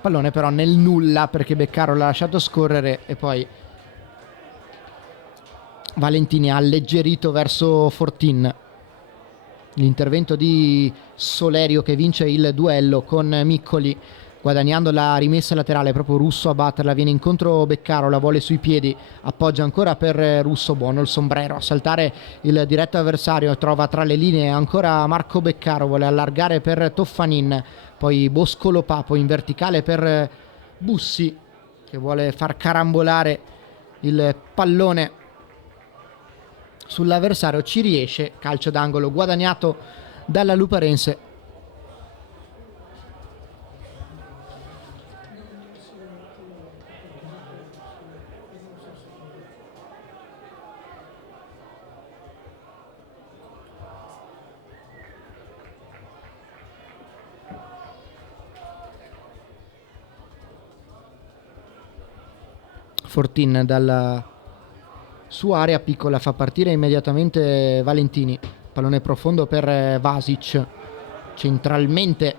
pallone però nel nulla perché Beccaro l'ha lasciato scorrere e poi Valentini ha alleggerito verso Fortin. L'intervento di Solerio che vince il duello con Miccoli, guadagnando la rimessa laterale, proprio Russo a batterla, viene incontro Beccaro, la vuole sui piedi, appoggia ancora per Russo, buono il sombrero a saltare il diretto avversario, trova tra le linee ancora Marco Beccaro, vuole allargare per Toffanin, poi Boscolo Papo in verticale per Bussi che vuole far carambolare il pallone sull'avversario, ci riesce, calcio d'angolo guadagnato dalla Luparense. Fortin dalla sua area piccola fa partire immediatamente Valentini, pallone profondo per Vasic, centralmente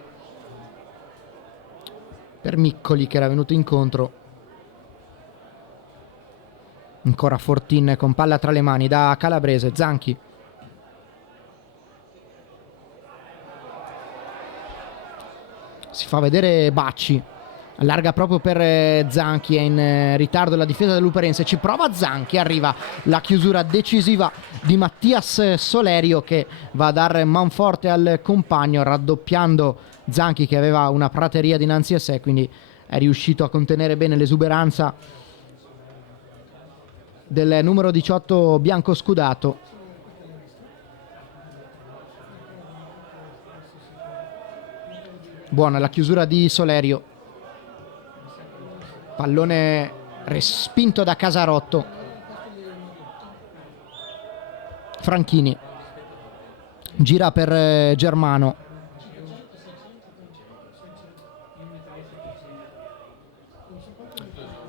per Miccoli che era venuto incontro, ancora Fortin con palla tra le mani da Calabrese, Zanchi, si fa vedere Bacci, allarga proprio per Zanchi, è in ritardo la difesa del Luparense, ci prova Zanchi, arriva la chiusura decisiva di Mattias Solerio che va a dare manforte al compagno, raddoppiando Zanchi che aveva una prateria dinanzi a sé, quindi è riuscito a contenere bene l'esuberanza del numero 18 bianco scudato. Buona la chiusura di Solerio, pallone respinto da Casarotto, Franchini gira per Germano,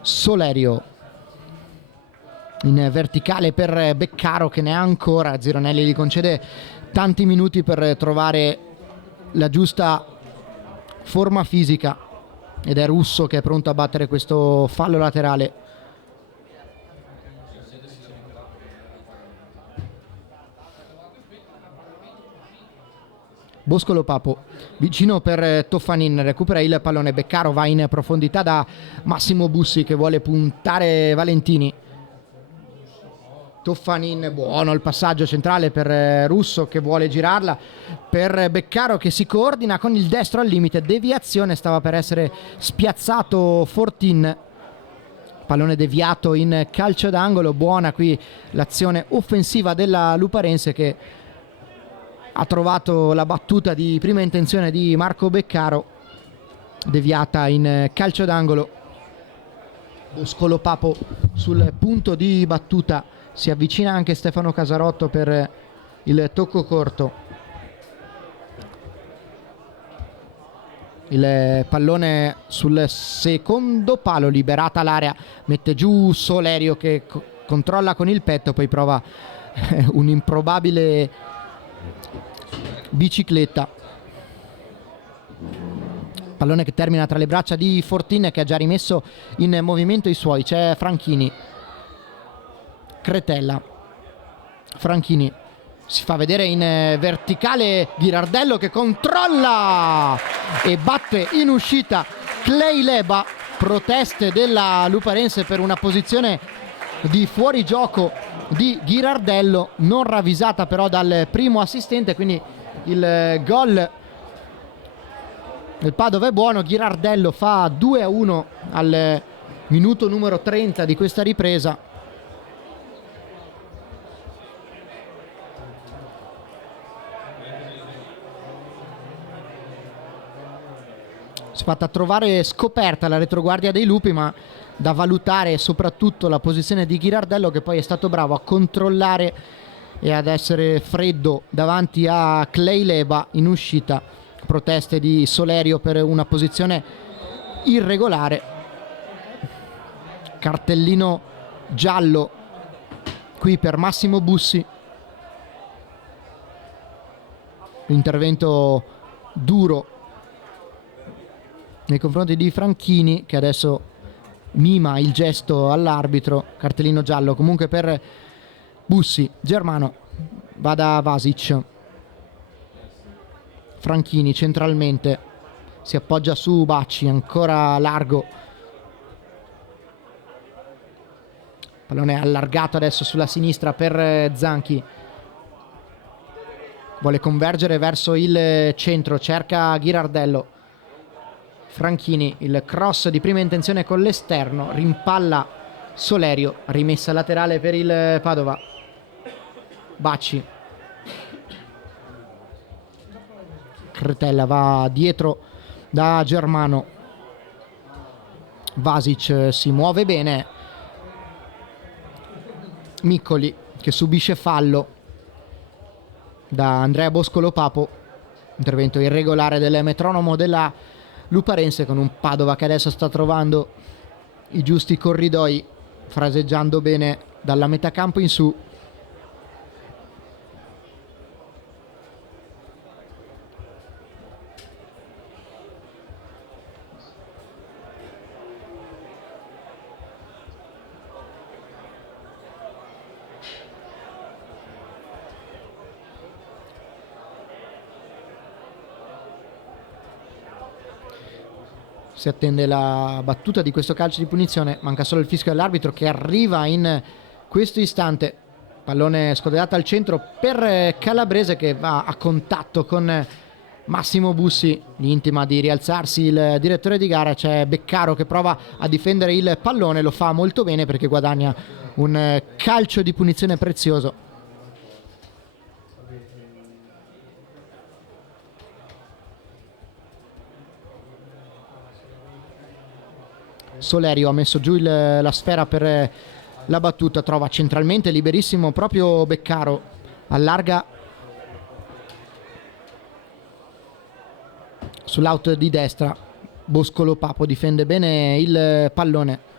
Solerio in verticale per Beccaro che ne ha ancora, Zironelli gli concede tanti minuti per trovare la giusta forma fisica ed è Russo che è pronto a battere questo fallo laterale. Boscolo Papo vicino per Toffanin, recupera il pallone, Beccaro va in profondità da Massimo Bussi che vuole puntare Valentini, Toffanin, buono il passaggio centrale per Russo che vuole girarla per Beccaro che si coordina con il destro al limite, deviazione, stava per essere spiazzato Fortin, pallone deviato in calcio d'angolo. Buona qui l'azione offensiva della Luparense che ha trovato la battuta di prima intenzione di Marco Beccaro, deviata in calcio d'angolo. Boscolo Papo sul punto di battuta, si avvicina anche Stefano Casarotto per il tocco corto. Il pallone sul secondo palo, liberata l'area, mette giù Solerio che controlla con il petto, poi prova un'improbabile bicicletta, pallone che termina tra le braccia di Fortin che ha già rimesso in movimento i suoi. C'è Franchini, Cretella, Franchini si fa vedere in verticale, Ghirardello che controlla e batte in uscita Clay Leba, proteste della Luparense per una posizione di fuorigioco di Ghirardello non ravvisata però dal primo assistente, quindi il gol del Padova è buono. Ghirardello fa 2-1 al minuto numero 30 di questa ripresa. Si è fatta trovare scoperta la retroguardia dei Lupi, ma da valutare soprattutto la posizione di Ghirardello che poi è stato bravo a controllare e ad essere freddo davanti a Clay Leba in uscita. Proteste di Solerio per una posizione irregolare, cartellino giallo qui per Massimo Bussi, intervento duro nei confronti di Franchini, che adesso mima il gesto all'arbitro. Cartellino giallo comunque per Bussi. Germano va da Vasic. Franchini centralmente si appoggia su Bacci, ancora largo, pallone allargato adesso sulla sinistra per Zanchi, vuole convergere verso il centro, cerca Ghirardello. Franchini, il cross di prima intenzione con l'esterno, rimpalla Solerio, rimessa laterale per il Padova. Bacci, Cretella va dietro da Germano. Vasic si muove bene, Miccoli che subisce fallo da Andrea Boscolo Papo, intervento irregolare del metronomo della Luparense, con un Padova che adesso sta trovando i giusti corridoi, fraseggiando bene dalla metà campo in su. Si attende la battuta di questo calcio di punizione, manca solo il fischio dell'arbitro che arriva in questo istante. Pallone scodellato al centro per Calabrese, che va a contatto con Massimo Bussi, gli intima di rialzarsi il direttore di gara. C'è Beccaro che prova a difendere il pallone, lo fa molto bene perché guadagna un calcio di punizione prezioso. Solerio ha messo giù la sfera per la battuta, trova centralmente liberissimo proprio Beccaro, allarga sull'out di destra. Boscolo Papo difende bene il pallone,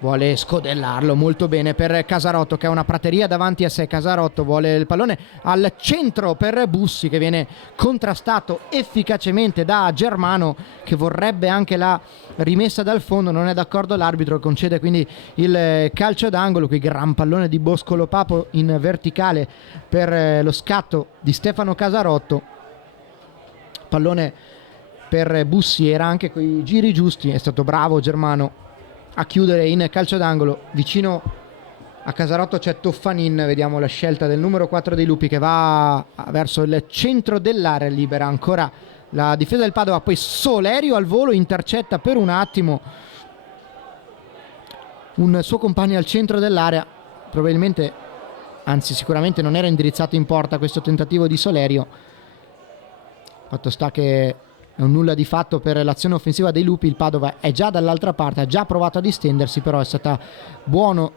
vuole scodellarlo molto bene per Casarotto, che ha una prateria davanti a sé. Casarotto vuole il pallone al centro per Bussi, che viene contrastato efficacemente da Germano, che vorrebbe anche la rimessa dal fondo. Non è d'accordo l'arbitro, concede quindi il calcio d'angolo. Qui gran pallone di Boscolo Papo in verticale per lo scatto di Stefano Casarotto. Pallone per Bussi, era anche con i giri giusti, è stato bravo Germano a chiudere in calcio d'angolo. Vicino a Casarotto c'è Toffanin, vediamo la scelta del numero 4 dei Lupi, che va verso il centro dell'area, libera ancora la difesa del Padova. Poi Solerio al volo intercetta per un attimo un suo compagno al centro dell'area, probabilmente, anzi sicuramente non era indirizzato in porta questo tentativo di Solerio. Fatto sta che è un nulla di fatto per l'azione offensiva dei Lupi. Il Padova è già dall'altra parte, ha già provato a distendersi, però è stata buona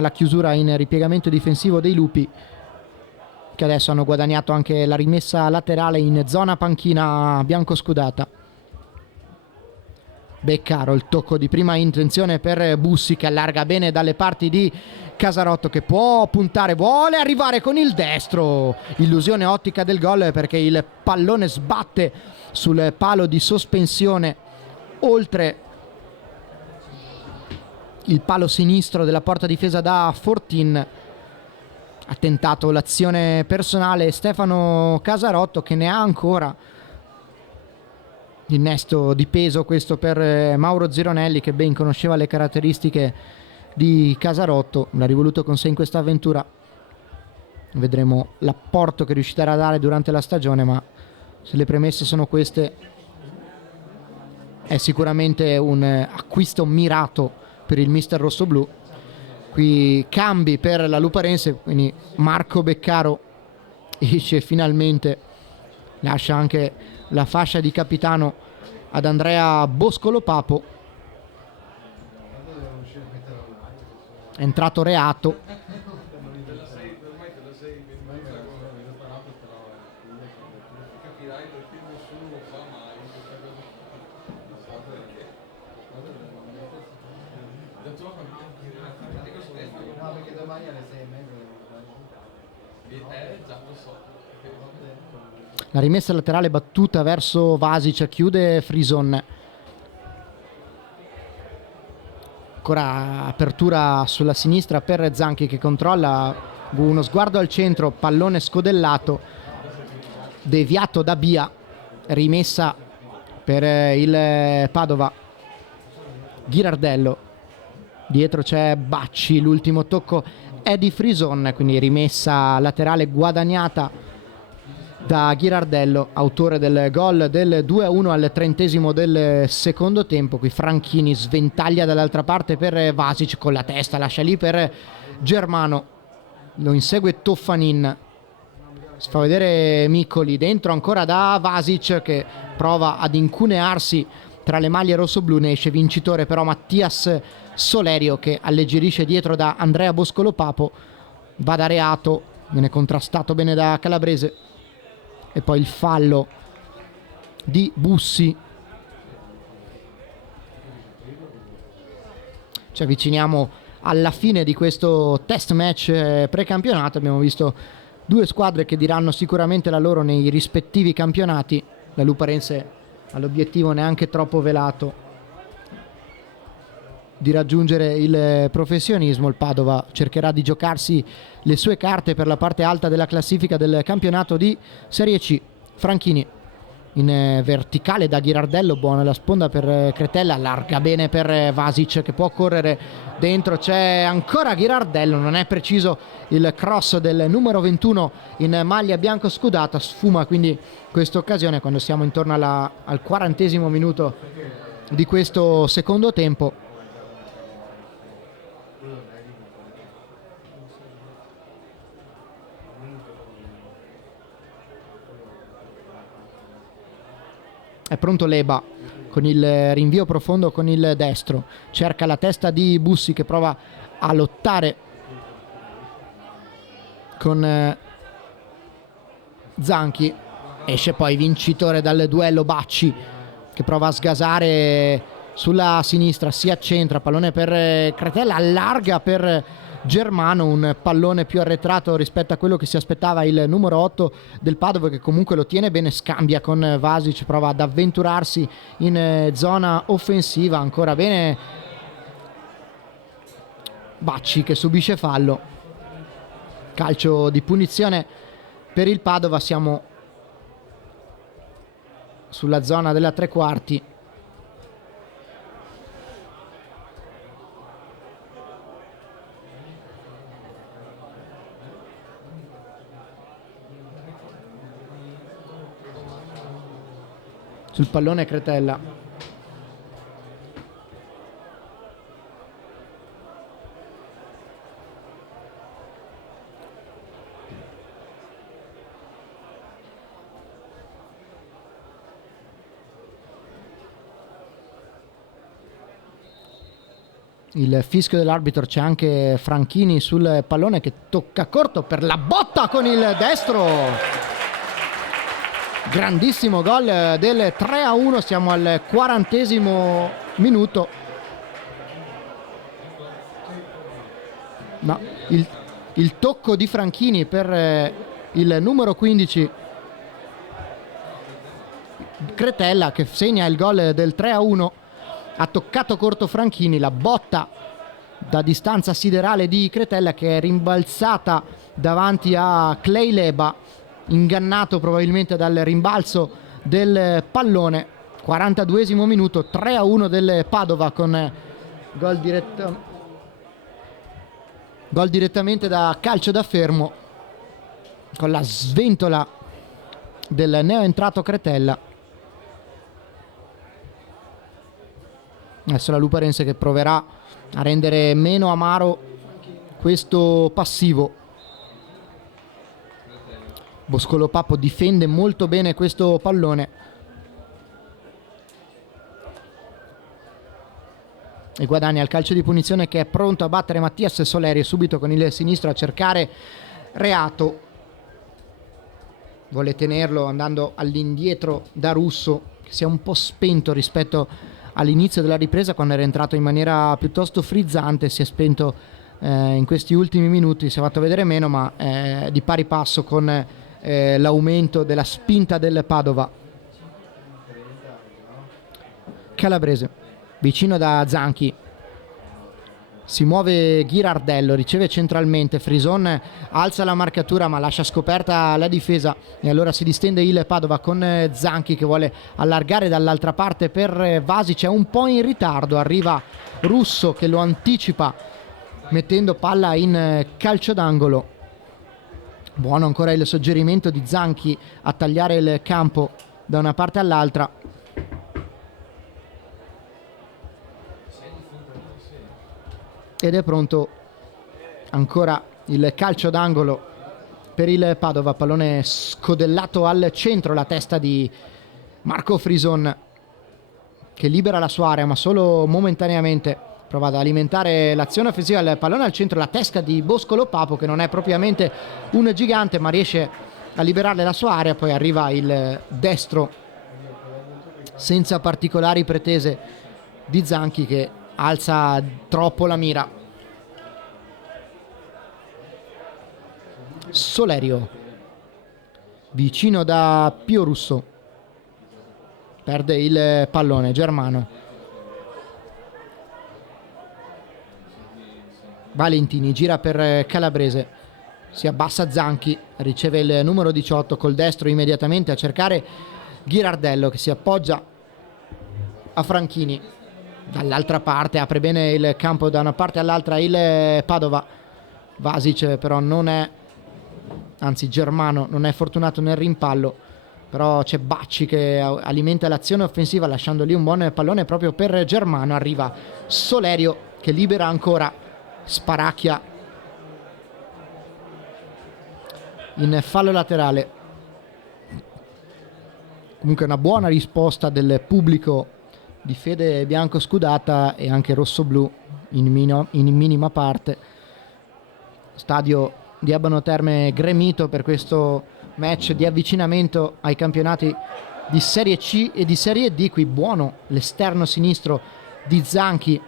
la chiusura in ripiegamento difensivo dei Lupi, che adesso hanno guadagnato anche la rimessa laterale in zona panchina biancoscudata. Beccaro, il tocco di prima intenzione per Bussi, che allarga bene dalle parti di Casarotto, che può puntare, vuole arrivare con il destro. Illusione ottica del gol, perché il pallone sbatte sul palo di sospensione oltre il palo sinistro della porta difesa da Fortin. Ha tentato l'azione personale Stefano Casarotto, che ne ha ancora. Innesto di peso questo per Mauro Zironelli, che ben conosceva le caratteristiche di Casarotto, l'ha rivoluto con sé in questa avventura. Vedremo l'apporto che riuscirà a dare durante la stagione, ma se le premesse sono queste è sicuramente un acquisto mirato per il mister rossoblu. Qui cambi per la Luparense, quindi Marco Beccaro esce finalmente, lascia anche la fascia di capitano ad Andrea Boscolo Papo. È entrato Reato. La rimessa laterale battuta verso Vasic, chiude Frison. Ancora apertura sulla sinistra per Zanchi che controlla, uno sguardo al centro, pallone scodellato, deviato da Bia, rimessa per il Padova. Ghirardello, dietro c'è Bacci, l'ultimo tocco è di Frison, quindi rimessa laterale guadagnata da Ghirardello, autore del gol del 2-1 al 30° del secondo tempo. Qui Franchini sventaglia dall'altra parte per Vasic con la testa, lascia lì per Germano, lo insegue Toffanin, si fa vedere Miccoli, dentro ancora da Vasic che prova ad incunearsi tra le maglie rossoblu, ne esce vincitore però Mattias Solerio che alleggerisce dietro da Andrea Boscolo-Papo, va da Reato, viene contrastato bene da Calabrese e poi il fallo di Bussi. Ci avviciniamo alla fine di questo test match precampionato, abbiamo visto due squadre che diranno sicuramente la loro nei rispettivi campionati. La Luparense ha l'obiettivo neanche troppo velato di raggiungere il professionismo, il Padova cercherà di giocarsi le sue carte per la parte alta della classifica del campionato di Serie C. Franchini in verticale da Ghirardello, buona la sponda per Cretella, allarga bene per Vasic che può correre dentro, c'è ancora Ghirardello, non è preciso il cross del numero 21 in maglia bianco scudata, sfuma quindi questa occasione quando siamo intorno al 40° minuto di questo secondo tempo. È pronto Leba con il rinvio profondo con il destro, cerca la testa di Bussi che prova a lottare con Zanchi, esce poi vincitore dal duello Bacci che prova a sgasare sulla sinistra, si accentra, pallone per Cretella, allarga per Germano, un pallone più arretrato rispetto a quello che si aspettava il numero 8 del Padova che comunque lo tiene bene, scambia con Vasic, prova ad avventurarsi in zona offensiva, ancora bene Bacci che subisce fallo, calcio di punizione per il Padova. Siamo sulla zona della tre quarti. Sul pallone Cretella, il fischio dell'arbitro, c'è anche Franchini sul pallone che tocca corto per la botta con il destro. Grandissimo gol del 3-1, siamo al 40° minuto. No, il tocco di Franchini per il numero 15 Cretella che segna il gol del 3-1. Ha toccato corto Franchini, la botta da distanza siderale di Cretella che è rimbalzata davanti a Clay Leba, ingannato probabilmente dal rimbalzo del pallone. 42° minuto, 3-1 del Padova con gol direttamente da calcio da fermo con la sventola del neoentrato Cretella. Adesso la Luparense che proverà a rendere meno amaro questo passivo. Boscolo-Papo difende molto bene questo pallone e guadagna il calcio di punizione che è pronto a battere Mattias Soleri, subito con il sinistro a cercare Reato, vuole tenerlo andando all'indietro da Russo che si è un po' spento rispetto all'inizio della ripresa quando era entrato in maniera piuttosto frizzante, si è spento in questi ultimi minuti, si è fatto vedere meno ma di pari passo con l'aumento della spinta del Padova. Calabrese vicino da Zanchi, si muove Ghirardello, riceve centralmente, Frison alza la marcatura ma lascia scoperta la difesa e allora si distende il Padova con Zanchi che vuole allargare dall'altra parte per Vasic, è un po' in ritardo, arriva Russo che lo anticipa mettendo palla in calcio d'angolo. Buono ancora il suggerimento di Zanchi a tagliare il campo da una parte all'altra. Ed è pronto ancora il calcio d'angolo per il Padova, pallone scodellato al centro, la testa di Marco Frison che libera la sua area ma solo momentaneamente, prova ad alimentare l'azione offensiva, il pallone al centro, la testa di Boscolo Papo che non è propriamente un gigante ma riesce a liberare la sua area, poi arriva il destro senza particolari pretese di Zanchi che alza troppo la mira. Solerio vicino da Pio Russo, perde il pallone Germano. Valentini gira per Calabrese, si abbassa Zanchi, riceve il numero 18 col destro immediatamente a cercare Ghirardello che si appoggia a Franchini. Dall'altra parte apre bene il campo da una parte all'altra il Padova. Vasic però non è, anzi Germano non è fortunato nel rimpallo, però c'è Bacci che alimenta l'azione offensiva lasciando lì un buon pallone proprio per Germano. Arriva Solerio che libera ancora, sparacchia in fallo laterale. Comunque una buona risposta del pubblico di fede bianco scudata e anche rosso-blu in minima parte. Stadio di Abano Terme gremito per questo match di avvicinamento ai campionati di Serie C e di Serie D. Qui buono l'esterno sinistro di Zanchi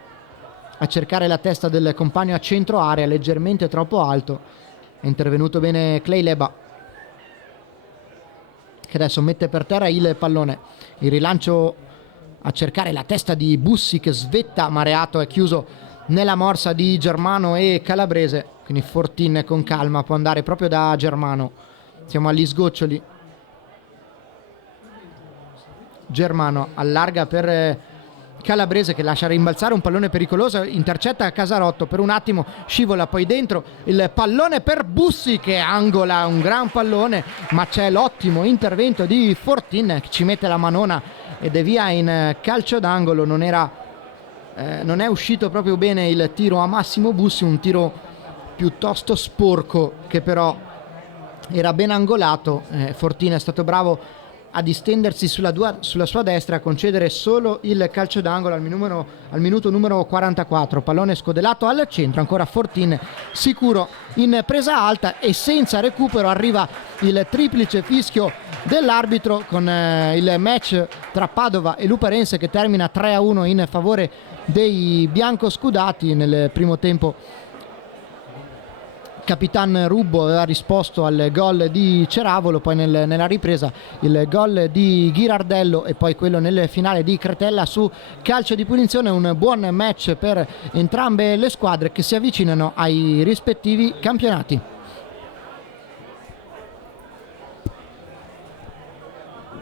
a cercare la testa del compagno a centro area, leggermente troppo alto. È intervenuto bene Clay Leba che adesso mette per terra il pallone. Il rilancio a cercare la testa di Bussi che svetta mareato, è chiuso nella morsa di Germano e Calabrese, quindi Fortin con calma può andare proprio da Germano. Siamo agli sgoccioli. Germano allarga per Calabrese che lascia rimbalzare un pallone pericoloso, intercetta Casarotto, per un attimo scivola poi dentro il pallone per Bussi che angola un gran pallone, ma c'è l'ottimo intervento di Fortin che ci mette la manona ed è via in calcio d'angolo. Non è uscito proprio bene il tiro a Massimo Bussi, un tiro piuttosto sporco che però era ben angolato. Fortin è stato bravo a distendersi sulla sua destra, a concedere solo il calcio d'angolo al minuto numero 44. Pallone scodelato al centro, ancora Fortin sicuro in presa alta e senza recupero arriva il triplice fischio dell'arbitro con il match tra Padova e Luparense che termina 3-1 in favore dei biancoscudati. Nel primo tempo Capitan Rubbo aveva risposto al gol di Ceravolo, poi nella ripresa il gol di Ghirardello e poi quello nel finale di Cretella su calcio di punizione. Un buon match per entrambe le squadre che si avvicinano ai rispettivi campionati.